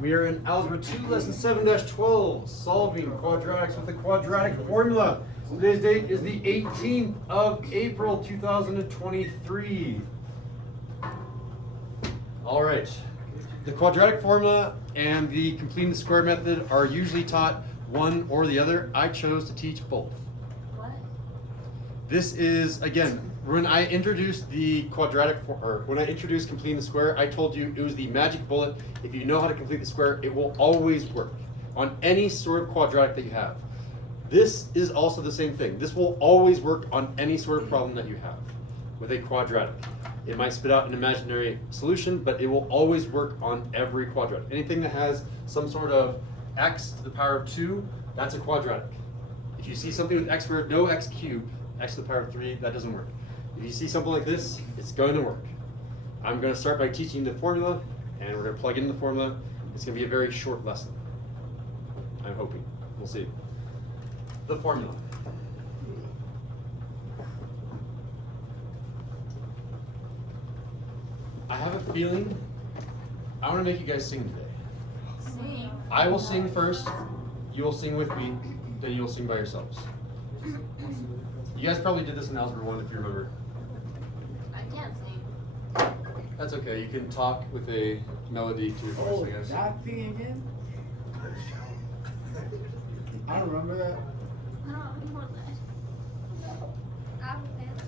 We are in Algebra 2, Lesson 7-12, solving quadratics with the quadratic formula. Today's date is the 18th of April, 2023. All right. The quadratic formula and the completing the square method are usually taught one or the other. I chose to teach both. What? This is, again, when I introduced the quadratic, or when I introduced completing the square, I told you it was the magic bullet. If you know how to complete the square, it will always work on any sort of quadratic that you have. This is also the same thing. This will always work on any sort of problem that you have with a quadratic. It might spit out an imaginary solution, but it will always work on every quadratic. Anything that has some sort of x to the power of 2, that's a quadratic. If you see something with x squared, no x cubed, x to the power of 3, that doesn't work. If you see something like this, it's going to work. I'm going to start by teaching the formula, and we're going to plug in the formula. It's going to be a very short lesson. I'm hoping. We'll see. The formula. I have a feeling I want to make you guys sing today. Sing? I will sing first, you will sing with me, then you'll sing by yourselves. You guys probably did this in Algebra 1 if you remember. I can't sing. That's okay, you can talk with a melody to your voice, I guess. That thing again? I don't remember that. I don't want that. I have a pencil.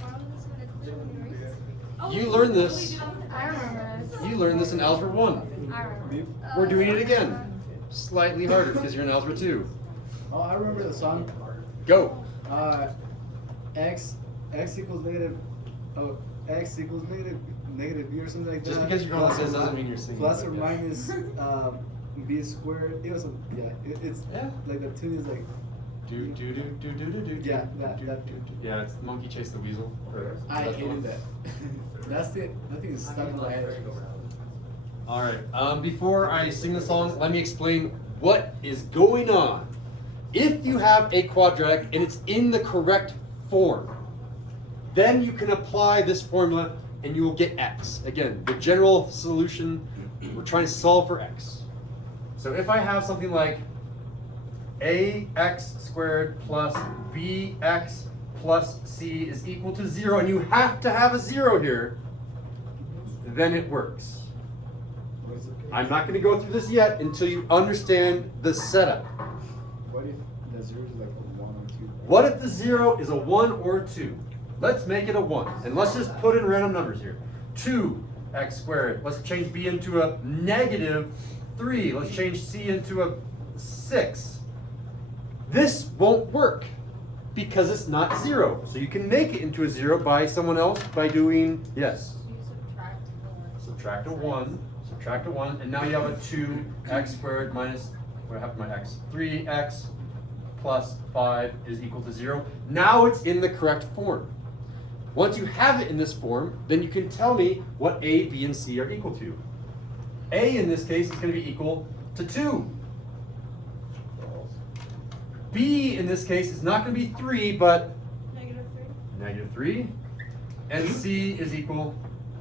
I borrow this with a clear erase. Oh, You learned this. I remember this. You learned this in Algebra 1. I remember. We're doing it again. Slightly harder because you're in Algebra 2. Oh, I remember the song. Go. X equals negative. Oh, x equals negative b or something like that. Just because you're going like this doesn't mean you're singing. Plus or minus b squared. It was it's Yeah. like the tune is like. Do do do do do do do. Yeah, that. Yeah, it's Monkey Chase the Weasel. I hated that. That's it. Nothing is stuck in my head. All right. Before I sing the song, let me explain what is going on. If you have a quadratic and it's in the correct form, then you can apply this formula and you will get x. Again, the general solution, we're trying to solve for x. So if I have something like ax squared plus bx plus c is equal to 0, and you have to have a 0 here, then it works. I'm not going to go through this yet until you understand the setup. What if the zero is like a 1 or 2? What if the 0 is a 1 or a 2? Let's make it a 1. And let's just put in random numbers here. 2x squared. Let's change b into a negative 3. Let's change c into a 6. This won't work because it's not 0. So you can make it into a 0 by someone else by doing, yes. You subtract the 1. Subtract a 1. Subtract a 1. And now you have a 2x squared minus, what happened to my x? 3x plus 5 is equal to 0. Now it's in the correct form. Once you have it in this form, then you can tell me what a, b, and c are equal to. A in this case is going to be equal to 2. B in this case is not going to be 3, but negative 3. And c is equal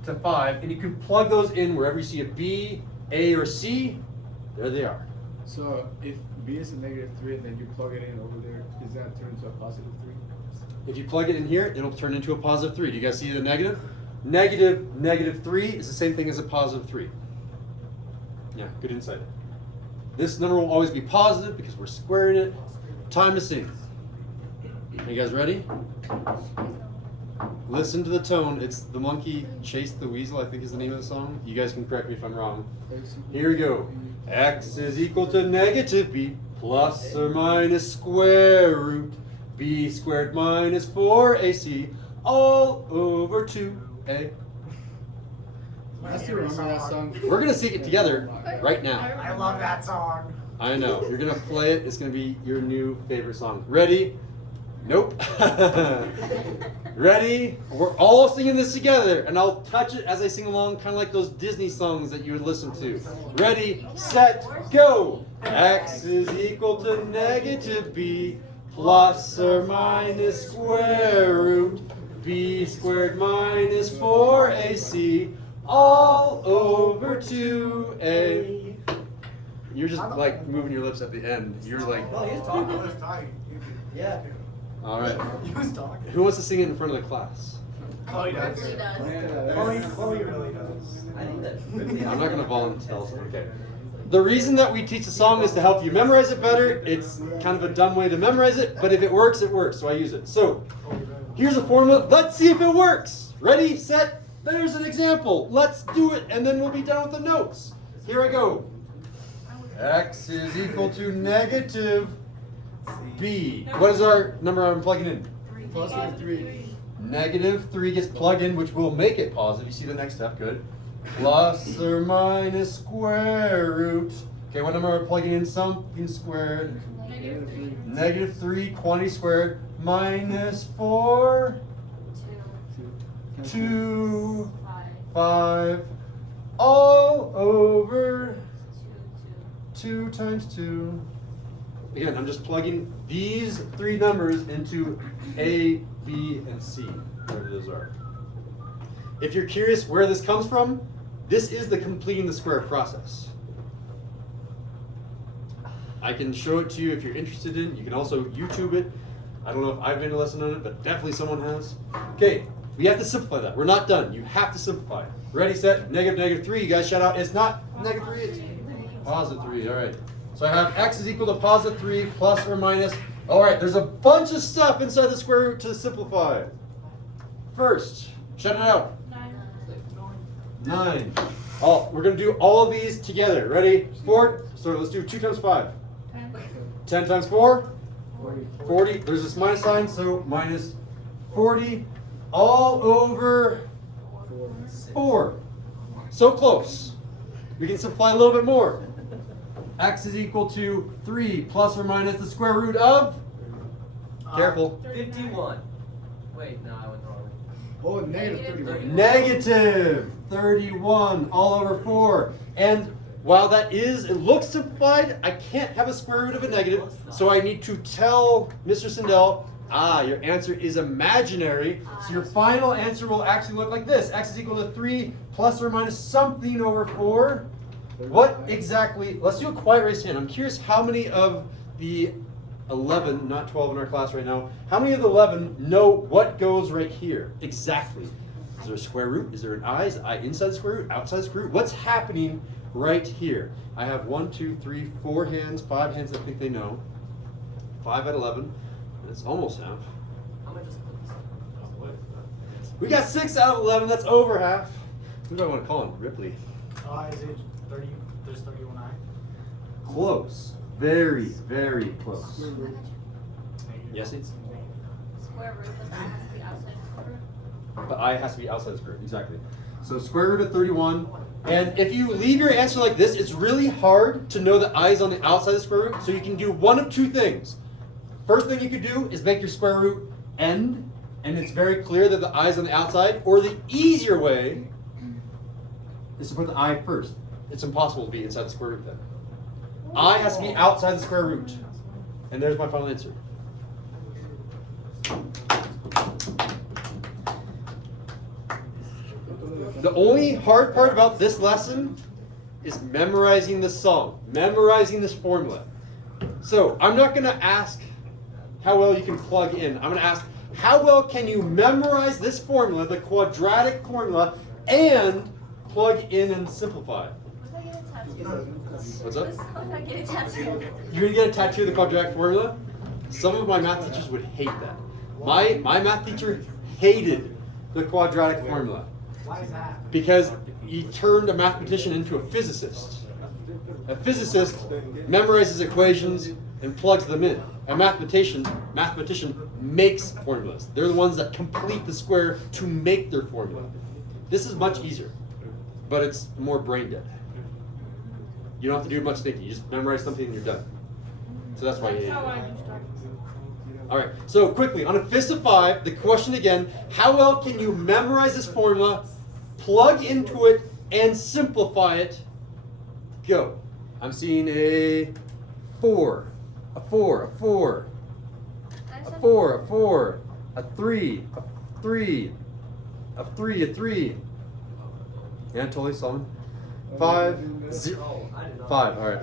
to 5. And you can plug those in wherever you see a b, a, or c. There they are. So if b is a negative 3 and then you plug it in over there, is that turned into a positive 3? If you plug it in here, it'll turn into a positive 3. Do you guys see the negative? Negative 3 is the same thing as a positive 3. Yeah, good insight. This number will always be positive because we're squaring it. Time to sing. Are you guys ready? Listen to the tone. It's The Monkey Chase the Weasel, I think is the name of the song. You guys can correct me if I'm wrong. Here we go. X is equal to negative b plus or minus square root b squared minus 4ac all over 2a. I still remember that song. We're going to sing it together right now. I love that song. I know. You're going to play it. It's going to be your new favorite song. Ready? Nope. Ready? We're all singing this together, and I'll touch it as I sing along, kind of like those Disney songs that you would listen to. Ready, set, go! X is equal to negative b plus or minus square root b squared minus 4ac all over 2a. You're just like moving your lips at the end. You're like, No, he was talking. Yeah. all right. He was talking. Who wants to sing it in front of the class? Chloe does. He does. Chloe really does. I think that. I'm not going to volunteer. Okay. The reason that we teach a song is to help you memorize it better. It's kind of a dumb way to memorize it, but if it works, it works. So I use it. So here's a formula. Let's see if it works. Ready, set. There's an example. Let's do it, and then we'll be done with the notes. Here I go. X is equal to negative b. What is our number I'm plugging in? Positive 3. Negative 3 gets plugged in, which will make it positive. You see the next step, good. Plus or minus square root. Okay, what number are we plugging in? Something squared. Negative 3, quantity squared, minus 4, 2, 5, all over 2 times 2. Again, I'm just plugging these 3 numbers into A, B, and C, whatever those are. If you're curious where this comes from, this is the completing the square process. I can show it to you if you're interested in. You can also YouTube it. I don't know if I've made a lesson on it, but definitely someone has. Okay, we have to simplify that. We're not done. You have to simplify it. Ready, set, negative 3. You guys shout out. It's not negative 3, it's positive 3. All right. So I have x is equal to positive 3 plus or minus. All right, there's a bunch of stuff inside the square root to simplify. First, shout it out. 9. Oh, we're going to do all of these together. Ready? 4. So let's do 2 times 5. 10 times 4? 40. There's this minus sign, so minus 40 all over 4. So close. We can simplify a little bit more. X is equal to 3 plus or minus the square root of? Careful. 51. Wait, no, I went wrong. Oh, negative 31. Negative 31 all over 4. And while that is, it looks simplified, I can't have a square root of a negative, so I need to tell Mr. Sindel, your answer is imaginary, so your final answer will actually look like this. X is equal to 3 plus or minus something over 4. What exactly, let's do a quiet raise hand. I'm curious how many of the 11, not 12 in our class right now, how many of the 11 know what goes right here exactly? Is there a square root? Is there an I? Is the I inside the square root, outside the square root? What's happening right here? I have 1, 2, 3, 4 hands, 5 hands that think they know. 5 at 11. That's almost half. I'm gonna just put this up. We got 6 out of 11. That's over half. Who do I want to call him? Ripley. Is it 30? There's 31I. Close. Very, very close. Yes, it's? Square root, but that has to be outside the square root. But I has to be outside the square root, exactly. So square root of 31. And if you leave your answer like this, it's really hard to know that I is on the outside of the square root. So you can do one of 2 things. First thing you could do is make your square root end, and it's very clear that the I is on the outside. Or the easier way is to put the I first. It's impossible to be inside the square root then. I has to be outside the square root. And there's my final answer. The only hard part about this lesson is memorizing the song, memorizing this formula. So I'm not going to ask how well you can plug in. I'm going to ask how well can you memorize this formula, the quadratic formula, and plug in and simplify. Was I getting a tattoo? What's up? Was I getting a tattoo? You're going to get a tattoo of the quadratic formula? Some of my math teachers would hate that. My math teacher hated the quadratic formula. Why is that? Because he turned a mathematician into a physicist. A physicist memorizes equations and plugs them in. A mathematician makes formulas. They're the ones that complete the square to make their formula. This is much easier, but it's more brain dead. You don't have to do much thinking. You just memorize something and you're done. So that's why you hate it. All right, so quickly, on a fist of 5, the question again, how well can you memorize this formula, plug into it, and simplify it? Go. I'm seeing a 4, a 4, a 4, a 4, a 4, a 3, a 3, a 3, a 3, Anatoly Solomon. 5, 0. Oh, I did not. 5. All right.